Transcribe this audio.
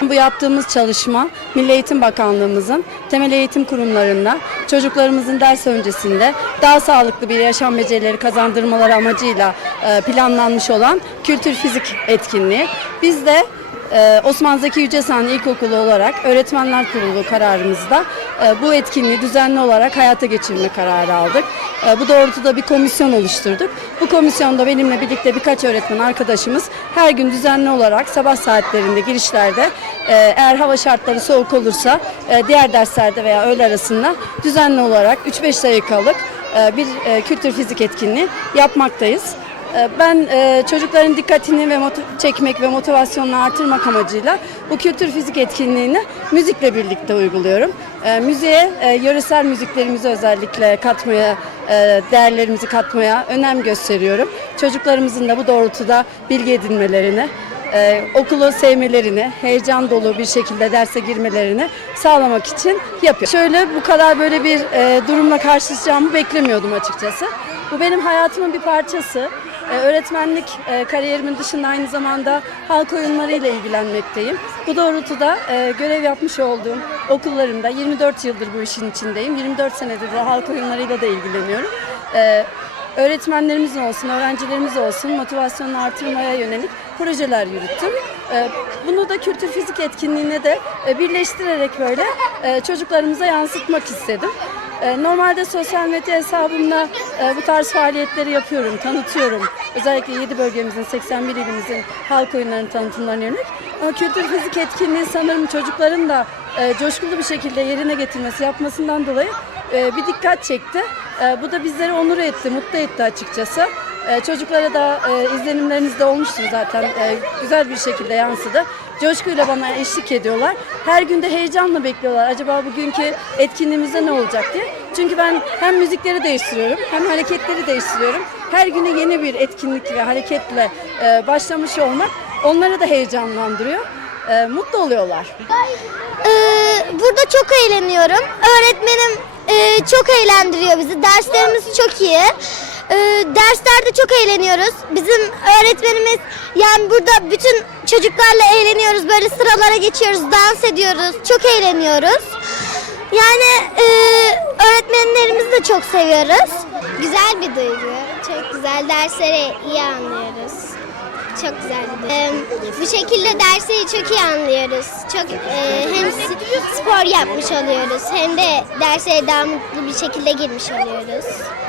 Bu yaptığımız çalışma Milli Eğitim Bakanlığımızın temel eğitim kurumlarında çocuklarımızın ders öncesinde daha sağlıklı bir yaşam becerileri kazandırmaları amacıyla e, planlanmış olan kültür fizik etkinliği. Biz de ee, Osman Zeki Yücesan İlkokulu olarak Öğretmenler Kurulu kararımızda e, bu etkinliği düzenli olarak hayata geçirme kararı aldık. E, Bu doğrultuda bir komisyon oluşturduk. Bu komisyonda benimle birlikte birkaç öğretmen arkadaşımız her gün düzenli olarak sabah saatlerinde girişlerde e, eğer hava şartları soğuk olursa diğer derslerde veya öğle arasında düzenli olarak 3-5 dakikalık e, bir kültür fizik etkinliği yapmaktayız. Ee, Ben e, çocukların dikkatini ve çekmek ve motivasyonunu artırmak amacıyla bu kültür fizik etkinliğini müzikle birlikte uyguluyorum. E, müziğe e, yöresel müziklerimizi özellikle katmaya, e, değerlerimizi katmaya önem gösteriyorum. Çocuklarımızın da bu doğrultuda bilgi edinmelerini, okulu sevmelerini, heyecan dolu bir şekilde derse girmelerini sağlamak için yapıyorum. Şöyle bu kadar böyle bir durumla karşılaşacağımı beklemiyordum açıkçası. Bu benim hayatımın bir parçası. Ee, Öğretmenlik e, kariyerimin dışında aynı zamanda halk oyunları ile ilgilenmekteyim. Bu doğrultuda e, görev yapmış olduğum okullarımda 24 yıldır bu işin içindeyim. 24 senedir de halk oyunlarıyla da ilgileniyorum. Öğretmenlerimizin olsun, öğrencilerimiz olsun motivasyonunu artırmaya yönelik projeler yürüttüm. Bunu da kültür fizik etkinliğine de e, birleştirerek böyle e, çocuklarımıza yansıtmak istedim. Normalde sosyal medya hesabımda e, bu tarz faaliyetleri yapıyorum, tanıtıyorum. Özellikle 7 bölgemizin, 81 ilimizin halk oyunlarının tanıtımlarına yönelik. Ama kültür fizik etkinliği sanırım çocukların da e, coşkulu bir şekilde yerine getirmesi, yapmasından dolayı e, bir dikkat çekti. E, Bu da bizleri onur etti, mutlu etti açıkçası. E, Çocuklara da e, izlenimleriniz de olmuştur zaten. E, Güzel bir şekilde yansıdı. Coşkuyla bana eşlik ediyorlar. Her günde heyecanla bekliyorlar. Acaba bugünkü etkinliğimizde ne olacak diye. Çünkü ben hem müzikleri değiştiriyorum hem hareketleri değiştiriyorum. Her güne yeni bir etkinlik ve hareketle e, başlamış olmak onları da heyecanlandırıyor. E, Mutlu oluyorlar. Ee, burada çok eğleniyorum. Öğretmenim e, çok eğlendiriyor bizi. Derslerimiz çok iyi. Ee, derslerde çok eğleniyoruz. Bizim öğretmenimiz yani burada bütün çocuklarla eğleniyoruz. Böyle sıralara geçiyoruz, dans ediyoruz. Çok eğleniyoruz. Yani e, öğretmenlerimizi de çok seviyoruz. Güzel bir duygu. Çok güzel. Dersleri iyi anlıyoruz. Çok güzel bir duygu. bu şekilde dersleri çok iyi anlıyoruz. Çok e, hem spor yapmış oluyoruz hem de derse daha mutlu bir şekilde girmiş oluyoruz.